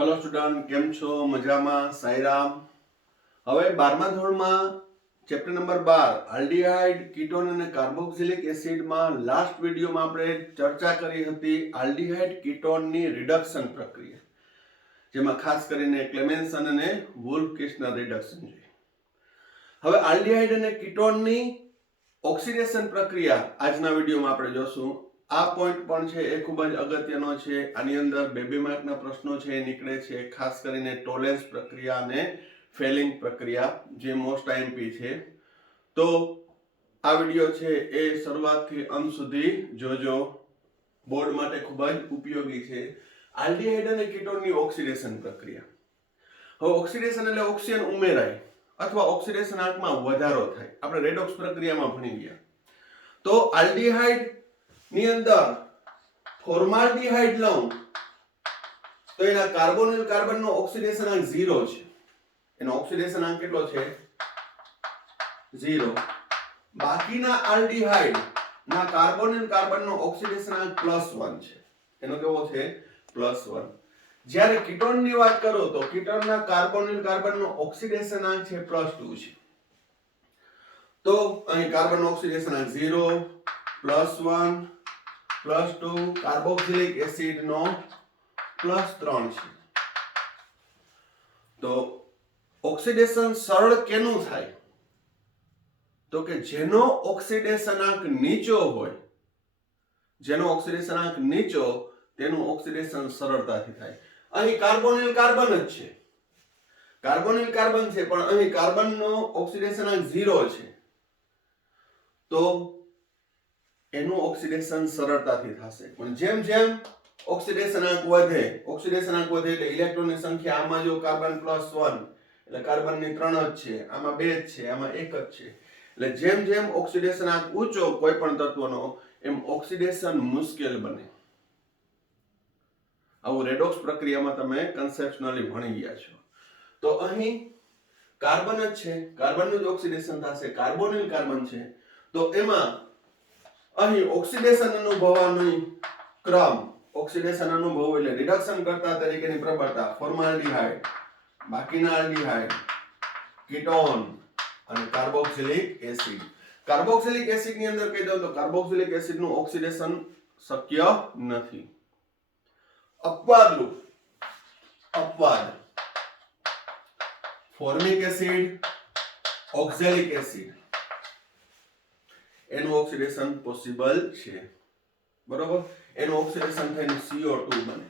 Hello student केम छो मजामा साईराम। હવે 12મા ધોરણમાં ચેપ્ટર નંબર 12 આલ્ડીહાઇડ કીટોન અને કાર્બોક્સિલિક એસિડમાં લાસ્ટ વિડિયોમાં આપણે ચર્ચા કરી હતી આલ્ડીહાઇડ કીટોનની રિડક્શન પ્રક્રિયા, જેમાં ખાસ કરીને ક્લેમેન્સન અને વુલ્ફ કિસ્નર રિડક્શન છે। હવે આલ્ડીહાઇડ અને કીટોનની ઓક્સિડેશન પ્રક્રિયા આજના વિડિયોમાં આપણે જોશું। આ પોઈન્ટ પણ છે એ ખૂબ જ અગત્યનો છે। આની અંદર બે માર્કના પ્રશ્નો છે એ નીકળે છે, ખાસ કરીને ટોલેન્સ પ્રક્રિયા અને ફેલિંગ પ્રક્રિયા, જે મોસ્ટ આઈએમપી છે। તો આ વિડિયો છે એ શરૂઆતથી અંત સુધી જોજો, બોર્ડ માટે ખૂબ જ ઉપયોગી છે। આલ્ડીહાઇડ અને કીટોનની ઓક્સિડેશન પ્રક્રિયા। હવે ઓક્સિડેશન એટલે ઓક્સિજન ઉમેરાય અથવા ઓક્સિડેશન આંકમાં વધારો થાય। આપણે રેડોક્સ પ્રક્રિયામાં ભણી ગયા। તો આલ્ડીહાઇડ ની અંદર ફોર્માલ્ડીહાઇડ લઉં તો એના કાર્બોનિલ કાર્બનનો ઓક્સિડેશન આંક 0 છે। એનો ઓક્સિડેશન આંક કેટલો છે? 0। બાકીના આલ્ડીહાઇડ ના કાર્બોનિલ કાર્બનનો ઓક્સિડેશન આંક +1 છે। એનો કેવો છે? +1। જ્યારે કીટોનની વાત કરો તો કીટોનના કાર્બોનિલ કાર્બનનો ઓક્સિડેશન આંક છે +2 છે। તો અહીં કાર્બન ઓક્સિડેશન આંક 0 +1 +2, કાર્બોક્સિલિક એસિડ નો +3 છે। તો ઓક્સિડેશન સરળ કેનું થાય? તો કે જેનો ઓક્સિડેશન આંક નીચો હોય, જેનો ઓક્સિડેશન આંક નીચો, તેનું ઓક્સિડેશન સરળતાથી થાય। અહીં કાર્બોનિલ કાર્બન જ છે, કાર્બોનિલ કાર્બન છે, પણ અહીં કાર્બનનો ઓક્સિડેશન આંક 0 છે, તો એનું ઓક્સિડેશન સરળતાથી થશે। પણ જેમ જેમ ઓક્સિડેશન આંક વધે એટલે ઇલેક્ટ્રોનની સંખ્યા, આમાં જો કાર્બન +1 એટલે કાર્બનની 3 જ છે, આમાં 2 જ છે, આમાં 1 જ છે, એટલે જેમ જેમ ઓક્સિડેશન આંક ઊંચો કોઈ પણ તત્વનો, એમ ઓક્સિડેશન મુશ્કેલ બને। આવું રેડોક્સ પ્રક્રિયામાં તમે કન્સેપ્શનલી ભણી ગયા છો। તો અહીં કાર્બન જ છે, કાર્બનનું જ ઓક્સિડેશન થશે, કાર્બોનિલ કાર્બન છે, તો એમાં અહીં ઓક્સિડેશન અનુભવવાની ક્રમ, ઓક્સિડેશન અનુભવ એટલે રિડક્શન કરતા તરીકેની પ્રબળતા ફોર્માલ્ડીહાઇડ, બાકીના આલ્ડીહાઇડ, કીટોન અને કાર્બોક્સિલિક એસિડ। કાર્બોક્સિલિક એસિડની અંદર કહી દઉં તો કાર્બોક્સિલિક એસિડનું ઓક્સિડેશન શક્ય નથી। અપવાદ રૂપ, અપવાદ ફોર્મિક એસિડ, ઓક્ઝેલિક એસિડ, એનું ઓક્સિડેશન પોસિબલ છે, બરોબર? એનું ઓક્સિડેશન થઈને CO2 બને,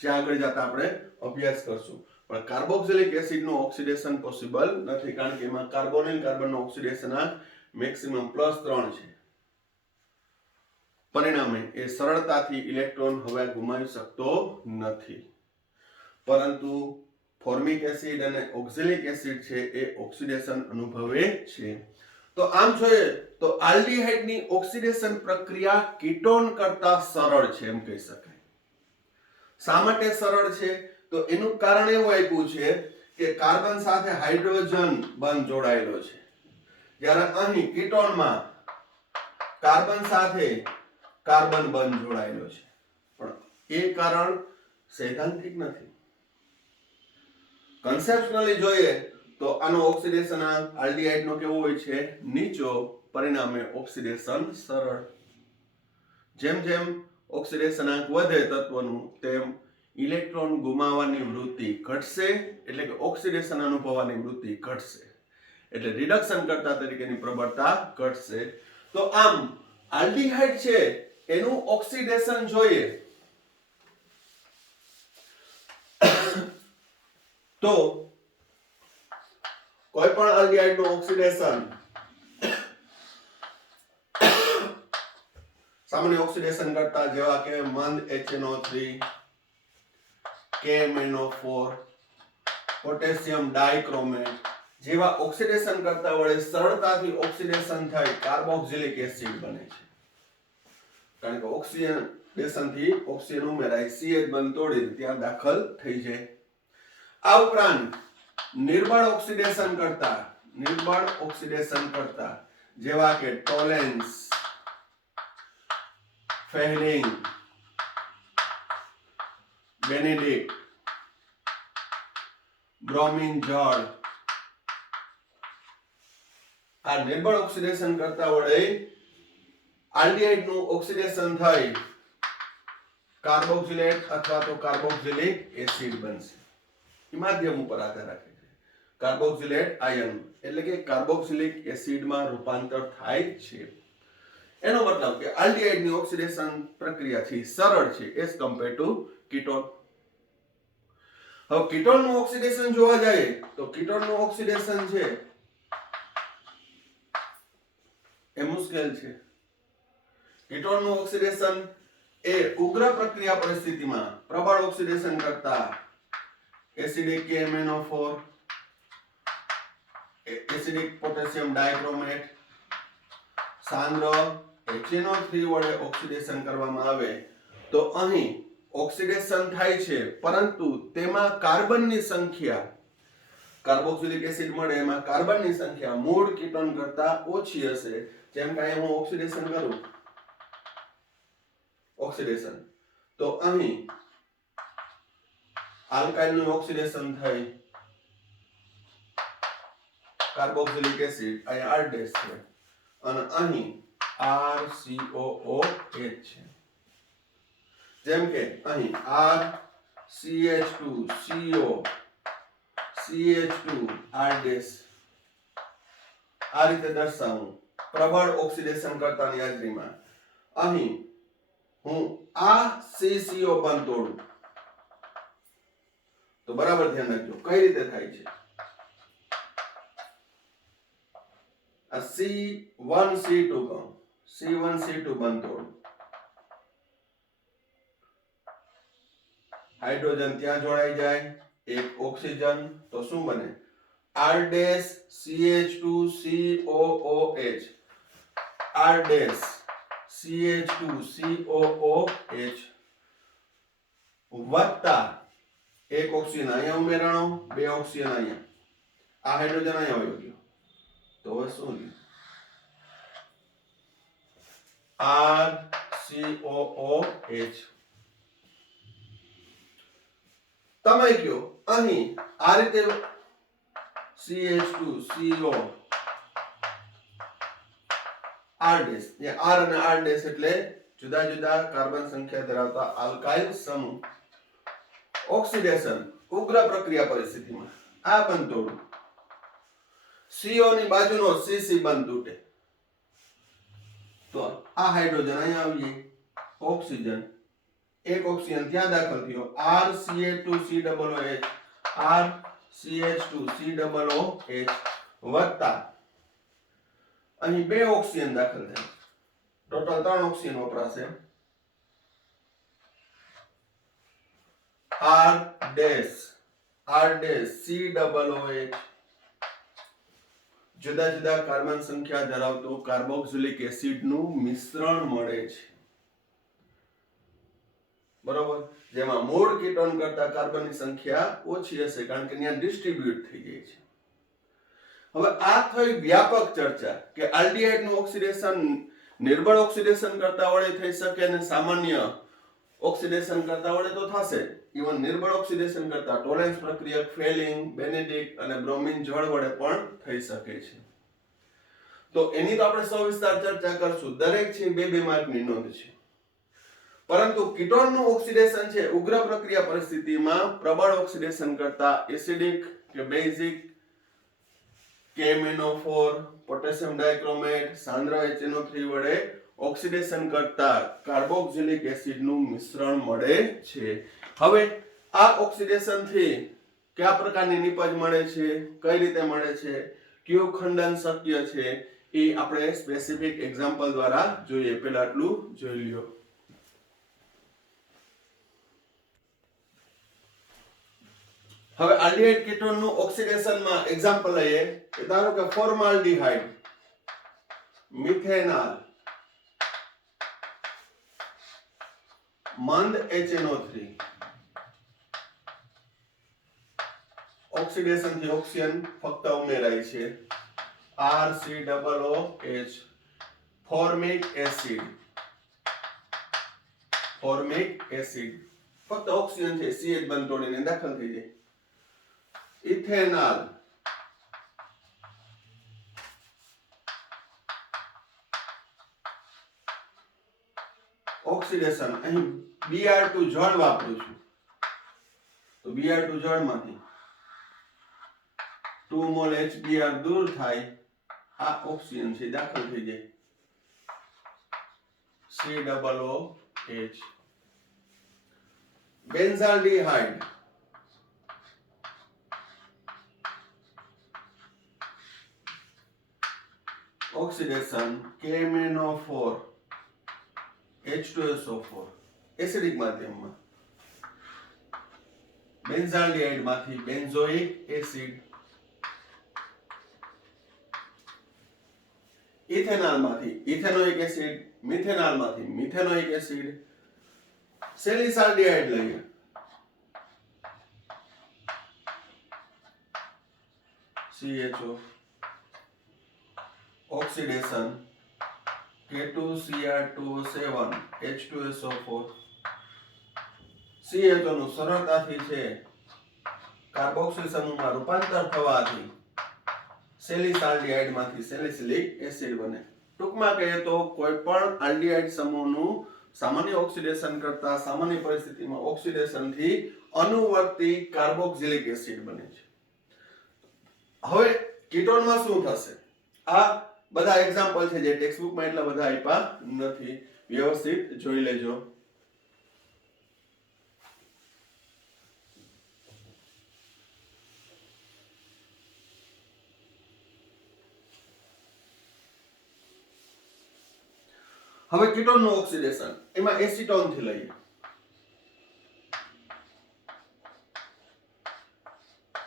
જે આગળ જતા આપણે અભ્યાસ કરશું। પણ કાર્બોક્સિલિક એસિડનું ઓક્સિડેશન પોસિબલ નથી, કારણ કે એમાં કાર્બોનિલ કાર્બનનો ઓક્સિડેશન આંક મેક્સિમમ +3 છે। પરિણામે એ સરળતાથી ઇલેક્ટ્રોન હવે ગુમાવી શકતો નથી, પરંતુ ફોર્મિક એસિડ અને ઓક્ઝેલિક એસિડ છે એ ઓક્સિડેશન અનુભવે છે। તો આમ જોઈએ તો આલ્ડીહાઇડની ઓક્સિડેશન પ્રક્રિયા કીટોન કરતા સરળ છે એમ કહી શકાય। શા માટે સરળ છે? તો એનું કારણ એવું આપ્યું છે કે કાર્બન સાથે હાઇડ્રોજન બંધ જોડાયેલો છે, જ્યારે અહીં કીટોનમાં કાર્બન સાથે કાર્બન બંધ જોડાયેલો છે। પણ એ કારણ સૈદ્ધાંતિક નથી, કન્સેપ્શનલી જોઈએ તો આનો ઓક્સિડેશન આંક આલ્ડીહાઇડનો કેવો હોય છે? નીચો, પરિણામે ઓક્સિડેશન સરળ। જેમ જેમ ઓક્સિડેશન આંક વધે તત્વનું, તેમ ઇલેક્ટ્રોન ગુમાવવાની વૃત્તિ ઘટશે, એટલે કે ઓક્સિડેશન અનુભવવાની વૃત્તિ ઘટશે, એટલે રિડક્શન કરતા તરીકેની પ્રબળતા ઘટશે। તો આમ આલ્ડીહાઇડ છે એનું ઓક્સિડેશન જોઈએ તો કોઈ પણ આલ્ડીહાઇડનું ઓક્સિડેશન સામાન્ય ઓક્સિડેશન કરતા, જેવા કે મંદ HNO3, KMnO4, પોટેશિયમ ડાઇક્રોમેટ જેવા ઓક્સિડેશન કરતા વડે સરળતાથી ઓક્સિડેશન થઈ કાર્બોક્સિલિક એસિડ બને છે, કારણ કે ઓક્સિડેશનથી ઓક્સિજન ઉમેરાય, CH બંધ તોડી ત્યાં દાખલ થઈ જાય। આ ઉપરાંત નિર્બળ ઓક્સિડેશન કરતા જેવા કે ટોલેન્સ, ફેલિંગ, બેનેડિક્ટ, બ્રોમિન જળ આ નિર્બળ ઓક્સિડેશન કરતા વડે આલ્ડિહાઇડ નું ઓક્સિડેશન થઈ કાર્બોક્સિલેટ અથવા તો કાર્બોક્સિલિક એસિડ બનશે. એ માધ્યમ ઉપર આધાર રાખે છે. કાર્બોક્સિલેટ આયન એટલે કે કાર્બોક્સિલિક એસિડમાં રૂપાંતર થાય છે. એનો મતલબ કે આલ્ડિહાઇડ ની ઓક્સિડેશન પ્રક્રિયાથી સરળ છે એઝ કમ્પેર ટુ કીટોન. હવે કીટોન નું ઓક્સિડેશન જોવા જાય તો કીટોન નું ઓક્સિડેશન છે એ મુશ્કેલ છે. કીટોન નું ઓક્સિડેશન એ ઉગ્ર પ્રક્રિયા પરિસ્થિતિમાં પ્રબળ ઓક્સિડેશન કરતા acidic KMnO4, acidic potassium dichromate, સાંદ્ર HNO3 વડે ઓક્સિડેશન કરવામાં આવે તો અહીં ઓક્સિડેશન થાય છે પરંતુ તેમાં કાર્બનની સંખ્યા કાર્બોક્સિલિક એસિડ મળે એમાં કાર્બનની સંખ્યા મૂળ કીટોન કરતા ઓછી હશે. જેમ કે હું ઓક્સિડેશન કરું તો અહીં આલ્કાઇલ નું ઓક્સિડેશન થઈ કાર્બોક્સિલિક એસિડ અહીં R ડેશ છે અને અહીં RCOOH છે. જેમ કે અહીં RCH2CO CH2 R ડેશ આ રીતે દર્શાવું પ્રબળ ઓક્સિડેશન કરતાની હાજરીમાં. અહીં હું આ CCO બંધ તોડું તો બરાબર ધ્યાન રાખજો કઈ રીતે થાય છે. આ C1C2 કહું C1C2 બંધ તોડું હાઇડ્રોજન ત્યાં જોડાઈ જાય એક ઓક્સિજન તો શું બને R dash CH2COOH R dash CH2COOH વત્તા એક ઓક્સિજન અહીંયા ઉમેરાણો બે ઓક્સિજન અહીંયા આ હાઇડ્રોજન અહીંયા વયો ગયો તો હવે શું રહ્યું RCOOH. તમે કયો અહીં આ રીતે CH2CO R ડેશ R અને R ડેશ એટલે જુદા જુદા કાર્બન સંખ્યા ધરાવતા આલ્કાઇલ સમૂહ ઓક્સિડેશન ઉગ્ર પ્રક્રિયા પરિસ્થિતિમાં આ બંધ તોડું CO ની બાજુનો CC બંધ તૂટે તો આ હાઇડ્રોજન અહીંયા આવીએ ઓક્સિજન એક ઓક્સિજન ત્યાં દાખલ થયો RCH2COOH RCH2COOH વત્તા અહીં બે ઓક્સિજન દાખલ થાય ટોટલ 3 ઓક્સિજન વપરાશે R ડેશ COOH જુદા જુદા કાર્બન સંખ્યા ધરાવતું કાર્બોક્સિલિક એસિડ નું મિશ્રણ મળે છે. બરોબર જેમાં મૂળ કીટોન કરતા કાર્બનની સંખ્યા ઓછી હશે કારણ કે ત્યાં ડિસ્ટ્રીબ્યુટ થઈ જાય છે. હવે આ થઈ વ્યાપક ચર્ચા કે આલ્ડિહાઇડ નું ઓક્સિડેશન નિર્બળ ઓક્સિડેશન કરતા વડે થઈ શકે અને સામાન્ય ઓક્સિડેશન કરતા વડે તો થશે. ઇવન નિર્બળ ઓક્સિડેશન કરતા ટોલેન્સ પ્રક્રિયક ફેલિંગ બેનેડિક્ટ અને બ્રોમિન જળ વડે પણ થઈ શકે છે. તો એની તો આપણે સવિસ્તાર ચર્ચા કરશું. દરેક છે 2-2 માર્કની નોંધ છે. પરંતુ કીટોન નું ઓક્સિડેશન છે ઉગ્ર પ્રક્રિયા પરિસ્થિતિમાં પ્રબળ ઓક્સિડેશન કરતા એસિડિક કે બેઝિક KMnO4 પોટેશિયમ ડાયક્રોમેટ સાંદ્ર HNO3 વડે ઓક્સિડેશન કરતા કાર્બોક્સિલિક એસિડ નું મિશ્રણ મળે છે. હવે આ ઓક્સિડેશન થી કયા પ્રકારની નિપજ મળે છે કઈ રીતે મળે છે કયું ખંડન શક્ય છે એ આપણે સ્પેસિફિક એક્ઝામ્પલ દ્વારા જોઈએ. પહેલા આટલું જોઈ લ્યો. હવે આલ્ડિહાઇડ કીટોન નું ઓક્સિડેશન માં એક્ઝામ્પલ લઈએ કે ધારો કે ફોર્માલ્ડિહાઇડ મિથેનોલ મંદ HNO3 ઓક્સિડેશન થી ઓક્સિજન ફક્ત ઉમેરાય છે RCOOH ફોર્મિક એસિડ ફક્ત ઓક્સિજન છે CH બંધ તોડીને દાખલ થઈ જાય. ઇથેનોલ ઓક્સિડેશન, અહીં Br2 જળ વાપરું છું તો Br2 જળમાંથી 2 મોલ HBr દૂર થાય, આ ઓક્સિજન છે દાખલ થઈ જાય COOH. Benzaldehyde oxidation KMnO4 H2SO4 acidic માધ્યમમાં બેન્ઝાલ્ડિહાઇડ માંથી બેન્ઝોઇક એસિડ, ઇથેનોલ માંથી ઇથેનોઇક એસિડ, મિથેનોલ માંથી મિથેનોઇક એસિડ, સેલિસાલ્ડિહાઇડ લઈએ CHO oxidation K2Cr2O7 H2SO4. CHO નું સરળતાથી છે કાર્બોક્સિલ સમૂહમાં રૂપાંતર થવાથી સેલિસાલ્ડિહાઇડ માંથી સેલિસિલિક એસિડ બને. ટૂંકમાં કહીએ તો કોઈ પણ આલ્ડિહાઇડ સમૂહનું સામાન્ય ઓક્સિડેશન કરતા સામાન્ય પરિસ્થિતિમાં ઓક્સિડેશનથી અનુવર્તી કાર્બોક્સિલિક એસિડ બને છે. હવે કીટોનમાં શું થશે? આ બધા એક્ઝામ્પલ છે જે ટેક્સ્ટ બુકમાં એટલા બધા આપ્યા નથી, વ્યવસ્થિત જોઈ લેજો. હવે કીટોનનું ઓક્સિડેશન એમાં એસિટોન થી લઈએ.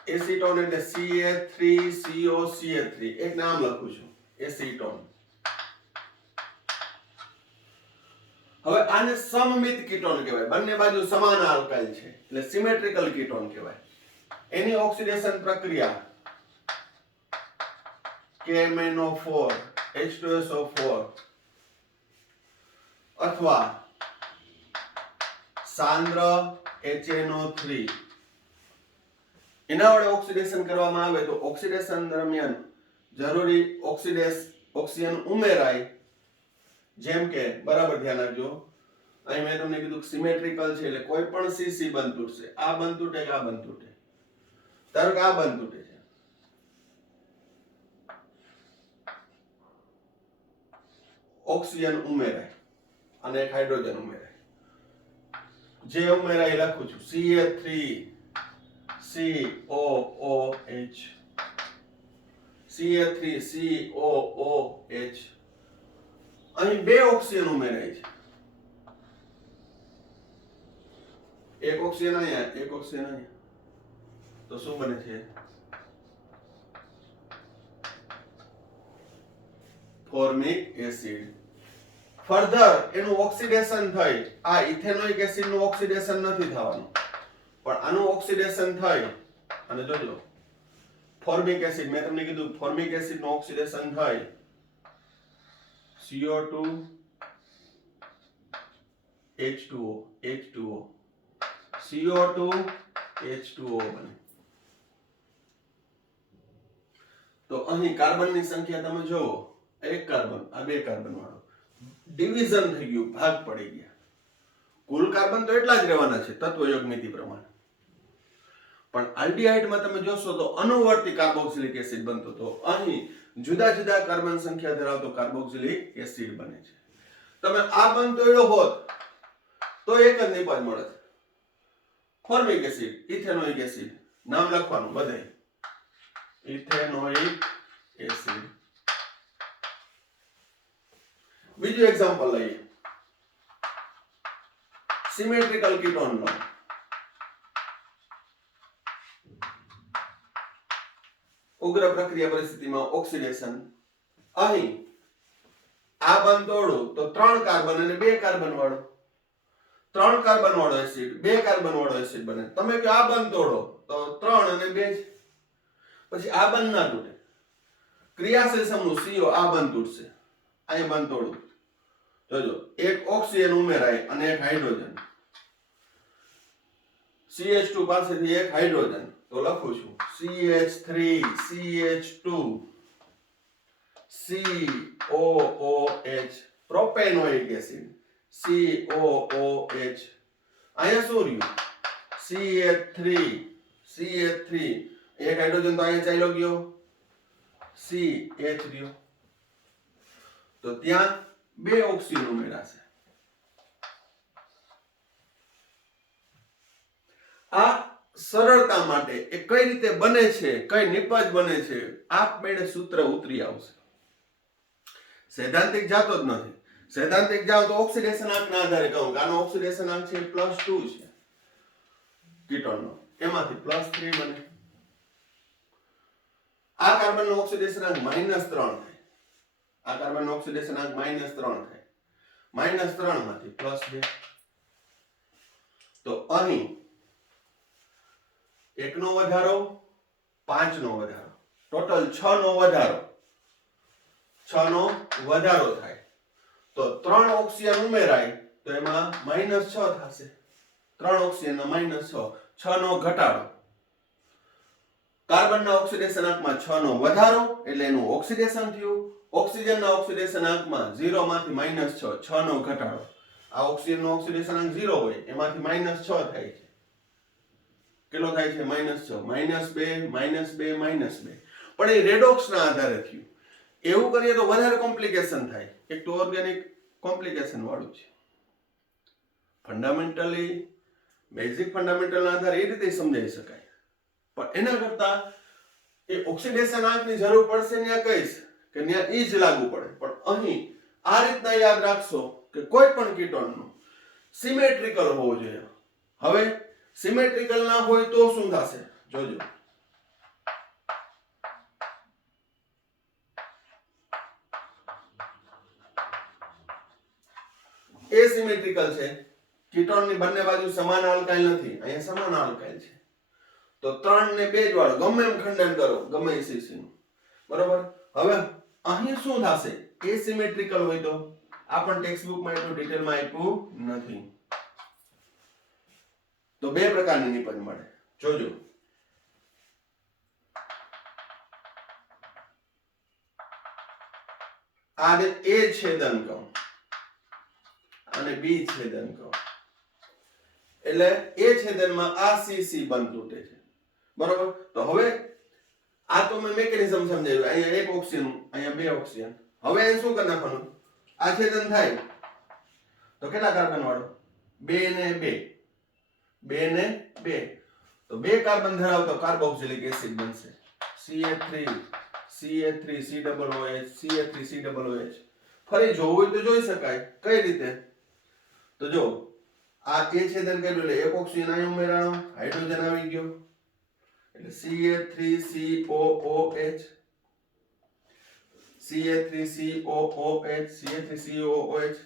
એસિટોન એટલે CH3COCH3, એક નામ લખું છું એસિટોન. હવે આને સમમિત કીટોન કહેવાય, બંને બાજુ સમાન આલ્કાઇલ છે એટલે સિમેટ્રિકલ કીટોન કહેવાય. એની ઓક્સિડેશન પ્રક્રિયા KMnO4 H2SO4 અથવા સાંદ્ર HNO3 એના વડે ઓક્સિડેશન કરવામાં આવે તો ઓક્સિડેશન દરમિયાન જરૂરી ઓક્સિજન ઉમેરાય. જેમ કે બરાબર ધ્યાન રાખજો, અહીં મેં તમને કીધું સિમેટ્રિકલ છે એટલે કોઈ પણ CC બંધ તૂટશે. આ બંધ તૂટે કે આ બંધ તૂટે? ધારો કે આ બંધ તૂટે છે, ઓક્સિજન ઉમેરાય અને એક હાઇડ્રોજન ઉમેરાય. જે ઉમેરાય લખું છું CH3COOH, CH3COOH. અહીં બે ઓક્સિજન ઉમેરાય છે, એક ઓક્સિજન અહીંયા, એક ઓક્સિજન અહીંયા. તો શું બને છે? Formic acid. ફર્ધર એનું ઓક્સિડેશન થઈ, આ ઇથેનોઇક એસિડ નું ઓક્સિડેશન નથી થવાનું, પણ આનું ઓક્સિડેશન થઈ અને જોજો ફોર્મિક એસિડ, મેં તમને કીધું ફોર્મિક એસિડ નું ઓક્સિડેશન થઈ CO2 H2O H2O CO2 H2O બને. તો અહીં કાર્બનની સંખ્યા તમે જોવો, એક કાર્બન, આ બે કાર્બન વાળો ડિવિઝન થઈ ગયું, ભાગ પડી ગયા. કુલ કાર્બન તો એટલા જ રહેવાના છે તત્વયોગ નીતિ પ્રમાણે, પણ આલ્ડિહાઇડમાં તમે જોશો તો અનુવર્તી કાર્બોક્સિલિક એસિડ બનતો, તો અહીં જુદા જુદા કાર્બન સંખ્યા ધરાવતો કાર્બોક્સિલિક એસિડ બને છે. તમે આ બંધ તોડ્યો હોત તો એક જ નિપાત મળે. ફોર્મિક એસિડ, ઇથેનોઇક એસિડ, નામ લખવાનું બધાય, ઇથેનોઇક એસિડ. બીજું એક્ઝામ્પલ લઈએ, સિમેટ્રિકલ કીટોન લો. ઉગ્ર પ્રક્રિયા પરિસ્થિતિમાં ઓક્સિડેશન, અહીં આ બંધ તોડું તો 3 કાર્બન અને 2 કાર્બન વાળો, 3 કાર્બન વાળો એસિડ 2 કાર્બન વાળો એસિડ બને. તમે કે આ બંધ તોડો તો 3 અને 2 છે, પછી આ બંધ ના તૂટે. ક્રિયાશીલ સમૂહ CO આ બંધ તૂટશે, અહીં બંધ તોડું, જોજો એક ઓક્સિજન ઉમેરાય અને એક હાઇડ્રોજન. CH2 પાસેથી એક હાઇડ્રોજન, તો લખું છું CH3 CH2 COOH, propanoic acid COOH. અહીંયા શું રહ્યું? CH3 એક હાઇડ્રોજન તો અહીંયા ચાલ્યો ગયો, CH રહ્યો, તો ત્યાં બે ઓક્સિજન ઉમેરાશે. આ સરળતા માટે એ કઈ રીતે બને છે, કઈ નિપજ બને છે, આપમેળે સૂત્ર ઉતરી આવશે. સૈદ્ધાંતિક જાતો જ નથી. સૈદ્ધાંતિક જાવ તો ઓક્સિડેશન આંકના આધારે કહું કે આનો ઓક્સિડેશન આંક છે +2 છે કીટોનનો, એમાંથી +3 બને. આ કાર્બનનો ઓક્સિડેશન આંક -3 થાય, આ કાર્બનનો ઓક્સિડેશન આંક -3 થાય, -3 માંથી +2, તો અહીં 1 નો વધારો, 5 નો વધારો, ટોટલ 6 નો વધારો, 6 નો વધારો થાય. તો 3 ઓક્સિજન ઉમેરાય તો એમાં -6 થશે. 3 ઓક્સિજન નો -6, 6 નો ઘટાડો. કાર્બનના ઓક્સિડેશન આંકમાં 6 નો વધારો એટલે એનું ઓક્સિડેશન થયું. ઓક્સિજનના ઓક્સિડેશન આંકમાં 0 માંથી -6, 6 નો ઘટાડો. આ ઓક્સિજનનો ઓક્સિડેશન આંક 0 હોય એમાંથી -6 થાય છે. કેટલો થાય છે? -6, -2, -2. પણ એ રેડોક્સના આધારે થયું. એવું કરીએ તો વધારે કોમ્પ્લિકેશન થાય. એક તો ઓર્ગેનિક કોમ્પ્લિકેશન વાળું છે. ફંડામેન્ટલી બેઝિક ફંડામેન્ટલના આધારે એ રીતે સમજાવી શકાય. પણ એના કરતા એ ઓક્સિડેશન આંકની જરૂર પડશે ત્યાં કહીશ કે ત્યાં ઈ જ લાગુ પડે. પણ અહીં આ રીતના યાદ રાખશો કે કોઈ પણ કીટોનનું સિમેટ્રિકલ હોવું જોઈએ. હવે સિમેટ્રિકલ ના હોય તો શું થશે જોજો. એસિમેટ્રિકલ છે, કીટોનની બંને બાજુ સમાન આલ્કાઇલ નથી, અહીંયા સમાન આલ્કાઇલ છે, તો 3 ને 2 જ વાળો ગમે એમ ખંડન કરો, ગમે સીસી નું, બરોબર. હવે અહીં શું થશે? એસિમેટ્રિકલ હોય તો આ પણ ટેક્સ્ટ બુકમાં એટલું ડિટેલમાં આપ્યું નથી. તો બે પ્રકારની નિપજ મળે જોજો. આને A છેદન કહું અને B છેદન કહું, એટલે A છેદનમાં આ CC બંધ તૂટે છે, બરોબર. તો હવે આ તો મેં મેકેનિઝમ સમજાવ્યું. અહીંયા એક ઓક્સિજન, અહીંયા બે ઓક્સિજન. હવે અહીં શું કરી નાખવાનું? આ છેદન થાય તો કેટલા કાર્બન વાળો? 2 ને 2, 2 ને 2, તો 2 કાર્બન ધરાવતો કાર્બોક્સિલિક એસિડ બનશે. CH3 COOH, CH3 COOH. ફરી જોવું હોય તો જોઈ શકાય. કઈ રીતે? તો જો આ A છેદન કર્યું એટલે એક ઓક્સિજન અહીં ઉમેરાણો, હાઇડ્રોજન આવી ગયો એટલે CH3 COOH, CH3 COOH, CH3 COOH.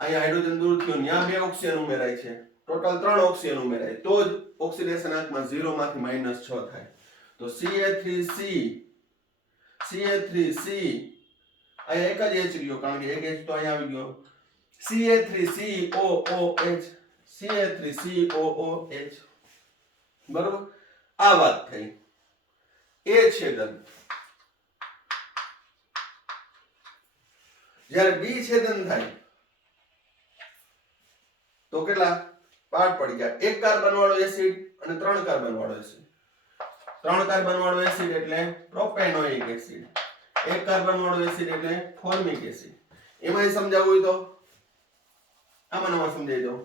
અહીંયા હાઇડ્રોજન દૂર થયો, ત્યાં બે ઓક્સિજન ઉમેરાય છે, ટોટલ 3 ઓક્સિજન ઉમેરાય તો જ ઓક્સિડેશન આંકમાં 0 માંથી -6 થાય. તો CH3C, CH3C, અહીંયા એક જ H રહ્યો કારણ કે એક H તો અહીંયા આવી ગયો. CH3COOH, CH3COOH, બરોબર. આ વાત થઈ. A છેદન. જ્યારે B છેદન થાય તો કેટલા પાર્ટ પડી ગયા? એક કાર્બન વાળો એસિડ અને 3 કાર્બન વાળો એસિડ. 3 કાર્બન વાળો એસિડ એટલે પ્રોપેનોઇક એસિડ, એક કાર્બન વાળો એસિડ એટલે ફોર્મિક એસિડ. એમાં સમજાવવું હોય તો આમાં સમજાવી દઉં.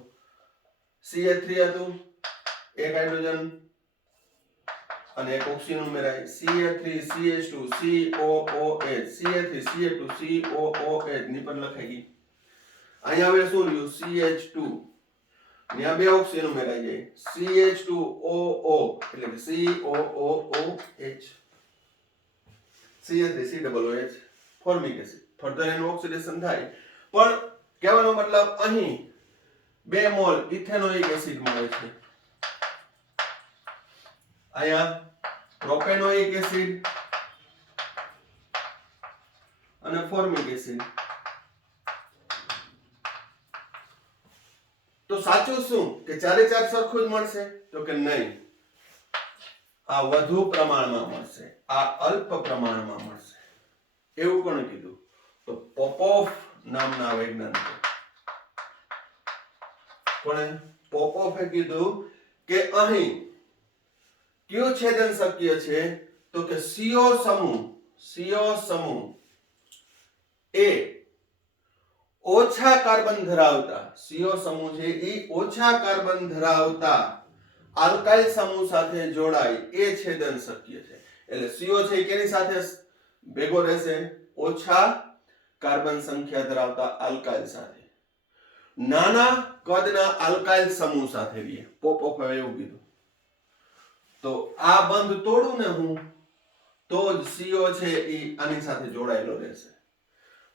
CH3 હતું, એક હાઇડ્રોજન અને એક ઓક્સિજન ઉમેરાય, CH3 CH2 COOH, CH3 CH2 COOH ની પર લખાઈ ગઈ. અહીંયા હવે શું રહ્યું? CH2, ત્યાં બે ઓક્સિજન ઉમેરાઈ જાય, CH2OO એટલે કે COOH, CH3 COOH formic acid. Further એનું ઓક્સિડેશન થાય. પણ કહેવાનો મતલબ અહીં 2 મોલ ઇથેનોઇક એસિડ મળે છે, અહીંયા પ્રોપેનોઇક એસિડ અને ફોર્મિક એસિડ. તો સાચું શું કે ચારે ચાર સરખું જ મળશે? તો કે નહીં, આ વધુ પ્રમાણમાં મળશે, આ અલ્પ પ્રમાણમાં મળશે. એવું કોણે કીધું? તો પોપોફ નામના વૈજ્ઞાનિકે. કોણે? પોપોફે કીધું કે અહીં કયું છેદન શક્ય છે? તો કે CO સમૂહ એ ઓછા કાર્બન ધરાવતા, CO સમૂહ છે એ ઓછા કાર્બન ધરાવતા આલ્કાઇલ સમૂહ સાથે જોડાય એ છેદન શક્ય છે. એટલે CO છે એ કેની સાથે ભેગો રહેશે? ઓછા કાર્બન સંખ્યા ધરાવતા આલ્કાઇલ સાથે, નાના કદના આલ્કાઇલ સમૂહ સાથે રહે. પોપોફે એવું કીધું. તો આ બંધ તોડું ને હું, તો જ CO છે એ આની સાથે જોડાયેલો રહેશે.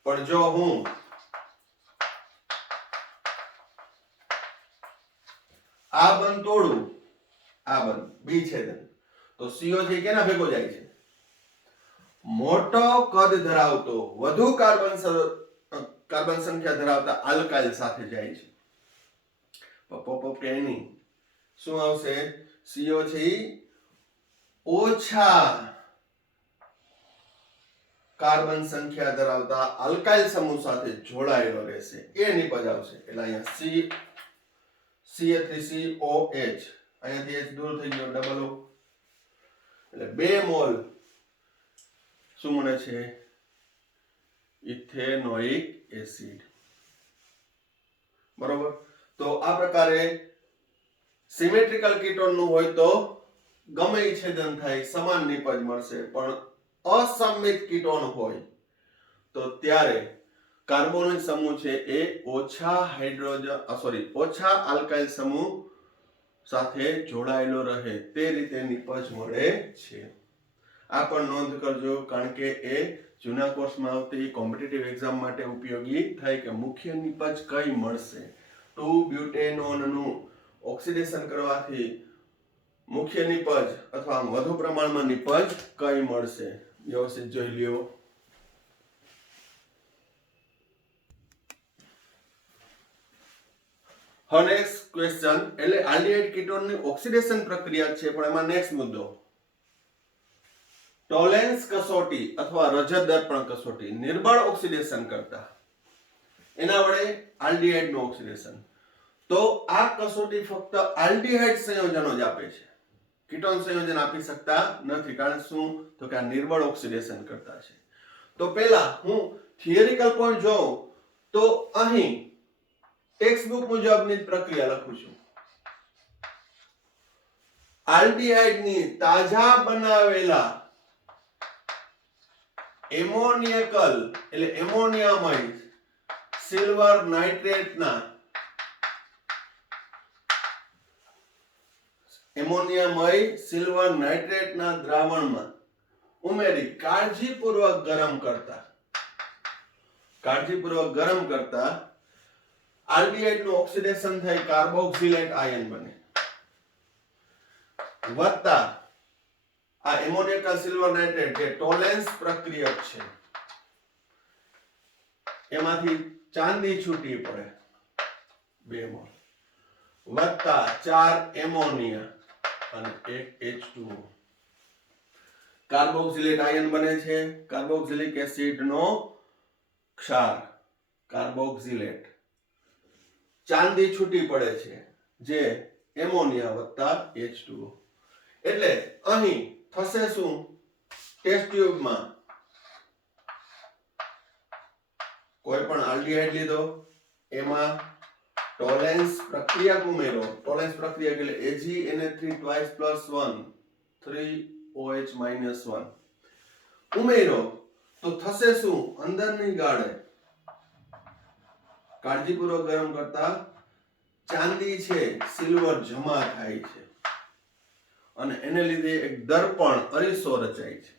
પણ જો હું આ બંધ તોડું, આ બંધ વિચ્છેદન, તો CO છે કેના ભેગો જાય છે? મોટો કદ ધરાવતો, વધુ કાર્બન સંખ્યા ધરાવતા આલ્કાઇલ સાથે જાય છે. પોપોફ કે નહીં, શું આવશે? CO છે ઈ ઓછા કાર્બન સંખ્યા ધરાવતા આલ્કાઇલ સમૂહ સાથે જોડાયેલો રહેશે, એ નિપજ આવશે. એટલે અહીંયા CH3COH, અહીંયાથી H દૂર થઈ ગયો, ડબલ O, એટલે 2 મોલ શું મળે છે? Ethanoic acid. બરોબર. તો આ પ્રકારે સિમેટ્રિકલ કીટોન નું હોય તો ગમે એ છેદન થાય સમાન નિપજ મળશે, પણ અસમમિત કીટોન હોય તો ત્યારે કાર્બોનિક સમૂહ છે એ ઓછા આલ્કાઇલ સમૂહ સાથે જોડાયેલો રહે તે રીતે નિપજ મળે છે. આ પણ નોંધ કરજો, કારણ કે એ જૂના કોર્સમાં આવતી કોમ્પિટિટિવ એક્ઝામ માટે ઉપયોગી થાય કે મુખ્ય નિપજ કઈ મળશે. 2-બ્યુટેનોન નું ઓક્સિડેશન કરવાથી મુખ્ય નિપજ અથવા વધુ પ્રમાણમાં નિપજ કઈ મળશે? વ્યવસ્થિત જોઈ લ્યો. હવે નેક્સ્ટ ક્વેશ્ચન, એટલે આલ્ડિહાઇડ કીટોનની ઓક્સિડેશન પ્રક્રિયા છે, પણ એમાં નેક્સ્ટ મુદ્દો ટોલેન્સ કસોટી અથવા રજત દર્પણ કસોટી, નિર્બળ ઓક્સિડેશન કરતા એના વડે આલ્ડિહાઇડ નું ઓક્સિડેશન. તો આ કસોટી ફક્ત આલ્ડિહાઇડ સંયોજનો જ આપે છે, કીટોન સંયોજન આપી શકતા નથી. કારણ શું? તો કે આ નિર્બળ ઓક્સિડેશન કરતા છે. તો પહેલા હું થિયરિકલ પોઈન્ટ જોઉં તો અહીં ટેક્સ્ટ બુક મુજબની પ્રક્રિયા લખું છું. આલ્ડિહાઇડની તાજા બનાવેલા એમોનિયકલ એટલે એમોનિયામય સિલ્વર નાઇટ્રેટના દ્રાવણમાં ઉમેરી કાળજીપૂર્વક ગરમ કરતા આલ્ડિહાઇડ નું ઓક્સિડેશન થઈ કાર્બોક્સિલેટ આયન બને, વત્તા આ એમોનિયકલ સિલ્વર નાઇટ્રેટ જે ટોલેન્સ પ્રક્રિયક છે એમાંથી ચાંદી છૂટી પડે 2 મોલ, વત્તા 4 એમોનિયા અને 1 H2O, કાર્બોક્સિલેટ આયન બને છે. કાર્બોક્સિલિક એસિડ નો ક્ષાર કાર્બોક્સિલેટ, ચાંદી છૂટી પડે છે જે એમોનિયા વત્તા H2O. એટલે અહીં થશે શું? ટેસ્ટ ટ્યુબમાં કોઈ પણ આલ્ડિહાઇડ લીધો, એમાં ટોલેન્સ પ્રક્રિયક ઉમેરો. ટોલેન્સ પ્રક્રિયક એટલે AgNH3 twice plus 1 3OH minus 1 ઉમેરો તો થશે શું? અંદરની ગાળે કાળજીપૂર્વક ગરમ કરતા ચાંદી છે સિલ્વર જમા થાય છે અને એને લીધે એક દર્પણ અરીસો રચાય છે.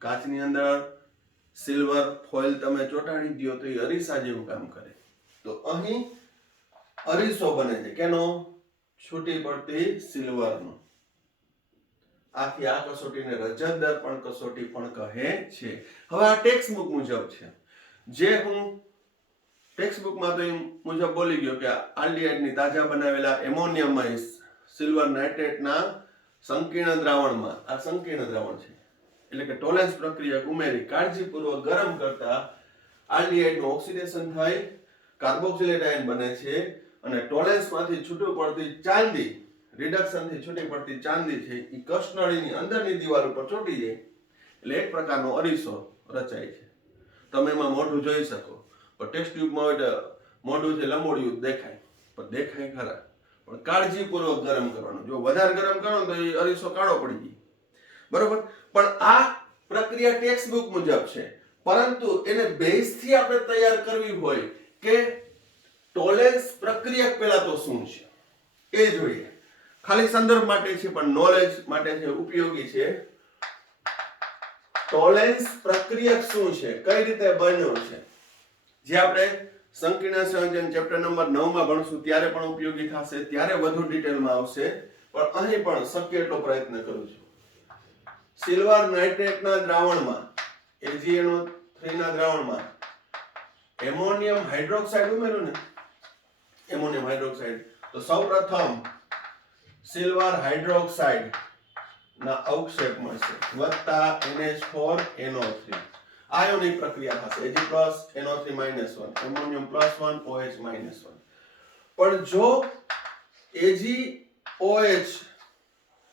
કાચની અંદર સિલ્વર ફોઇલ તમે ચોંટાડી દો તો એ અરીસા જેવું કામ કરે. તો અહીં અરીસો બને છે કેનો? છૂટી પડતી સિલ્વરનો. આથી આ કસોટીને રજત દર્પણ કસોટી પણ કહે છે. હવે આ ટેક્સ્ટ બુક મુજબ છે, જે હું ટેક્સ્ટ બુકમાં તો એ મુજબ બોલી ગયો કે આલ્ડીહાઇડની તાજા બનાવેલા એમોનિયમ સિલ્વર નાઇટ્રેટના સંકીર્ણ દ્રાવણમાં, આ સંકીર્ણ દ્રાવણ છે એટલે કે ટોલેન્સ પ્રક્રિયક ઉમેરી કાળજીપૂર્વક ગરમ કરતા આલ્ડીહાઇડનું ઓક્સિડેશન થઈ કાર્બોક્સિલેટ આયન બને છે અને ટોલેન્સમાંથી છૂટું પડતી ચાંદી, રિડક્શનથી છૂટી પડતી ચાંદી છે એ કષનળીની અંદરની દિવાલ ઉપર ચોંટી જાય એટલે એક પ્રકારનો અરીસો રચાય છે. તમે એમાં મોઢું જોઈ શકો, પણ ટેસ્ટ ટ્યુબમાં મોઢું છે લંબોડિયું દેખાય, પણ દેખાય ખરા, પણ કાળજીપૂર્વક ગરમ કરવાનું. જો વધારે ગરમ કરો તો એ અરીસો કાળો પડી જાય, બરોબર. પણ આ પ્રક્રિયા ટેક્સ્ટ બુક મુજબ છે, પરંતુ એને બેઝથી આપણે તૈયાર કરવી હોય કે ટોલેન્સ પ્રક્રિયક પહેલા તો શું છે એ જોઈએ. ખાલી સંદર્ભ માટે છે પણ નોલેજ માટે છે, ઉપયોગી છે. ટોલેન્સ પ્રક્રિયક શું છે, કઈ રીતે બન્યો છે, જે આપણે સંકીર્ણ સંયોજન ચેપ્ટર નંબર 9 માં ભણશું ત્યારે પણ ઉપયોગી થશે, ત્યારે વધુ ડિટેલમાં આવશે, પણ અહીં પણ શક્ય એટલો પ્રયત્ન કરું છું. સિલ્વર નાઇટ્રેટના દ્રાવણમાં, AgNO3 ના દ્રાવણમાં એમોનિયમ હાઇડ્રોક્સાઇડ ઉમેર્યું ને, એમોનિયમ હાઇડ્રોક્સાઇડ, તો સૌપ્રથમ સિલ્વર હાઇડ્રોક્સાઇડ ના અવક્ષેપ મળશે વત્તા NH4NO3. આયોનિક પ્રક્રિયા થશે, Ag+NO3 -1, એમોનિયમ +1, OH -1. પણ જો AgOH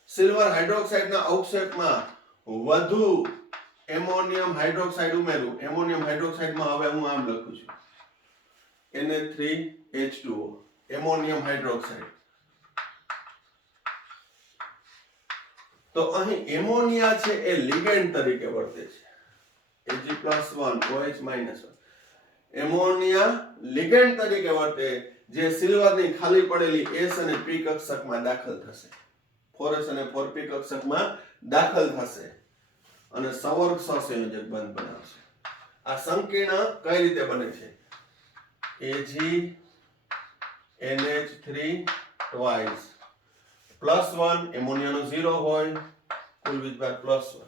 સિલ્વર હાઇડ્રોક્સાઇડના અવક્ષેપમાં વધુ એમોનિયમ હાઇડ્રોક્સાઇડ ઉમેરું, એમોનિયમ હાઇડ્રોક્સાઇડમાં હવે હું આમ લખું છું Na3H2O, એમોનિયમ હાઇડ્રોક્સાઇડ. તો અહીં એમોનિયા છે એ લિગેન્ડ તરીકે વર્તે છે, Ag+1, OH -1. એમોનિયા લિગેન્ડ તરીકે વર્તે, જે સિલ્વરની ખાલી પડેલી S અને P કક્ષકમાં દાખલ થશે, 4S અને 4P કક્ષકમાં દાખલ થશે અને સંવર્ગ સહસંયોજક બંધ બનાવશે. આ સંકીર્ણ કઈ રીતે બને છે? AgNH3 twice +1, એમોનિયાનો 0 હોય, કુલ વીજભાર +1.